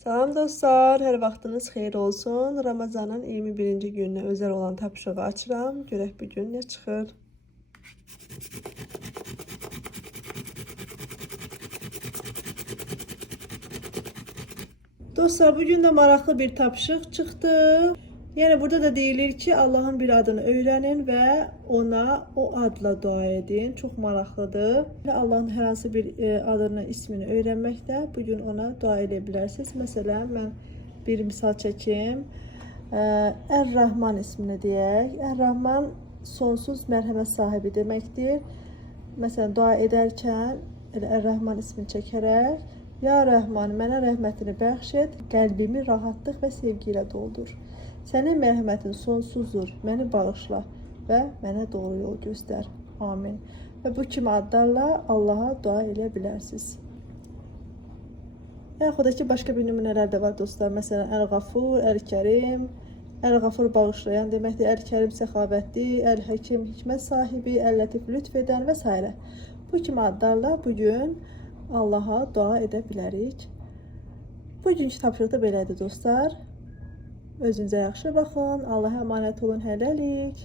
Salam dostlar, hər vaxtınız xeyir olsun. Ramazanın 21-ci gününə özəl olan tapşırığı açıram. Görək bu gün nə çıxır. Dostlar, bugün də maraqlı bir tapşırıq çıxdı. Yəni burada da deyilir ki, Allahın bir adını öyrənin və ona o adla dua edin. Çox maraqlıdır. Allahın hər hansı bir adını, ismini öyrənməklə bugün ona dua edə bilərsiniz. Məsələn, mən bir misal çəkim. Ər-Rahman ismini deyək. Ər-Rahman sonsuz mərhəmət sahibi deməkdir. Məsələn, dua edərkən elə Ər-Rahman ismini çəkərək, Ya Rəhman, mənə rəhmətini bəxş et, qəlbimi rahatlıq və sevgi ilə doldur. Sənin mərhəmətin sonsuzdur, məni bağışla və mənə doğru yol göstər. Amin. Və bu kimi adlarla Allaha dua edə bilərsiniz. Yaxud da ki, başqa bir nümunələr də var dostlar. Məsələn, Əl-Qafur, Əl-Kərim. Əl-Qafur bağışlayan deməkdir, Əl-Kərim səxavətli, Əl-Həkim hikmət sahibi, Əl-Lətif lütf edən və s. Bu kimi adlarla bugün Allaha dua edə bilərik. Bugünkü tapşırıq da belədir dostlar. Özünüzə yaxşı baxın. Allaha əmanət olun. Hələlik.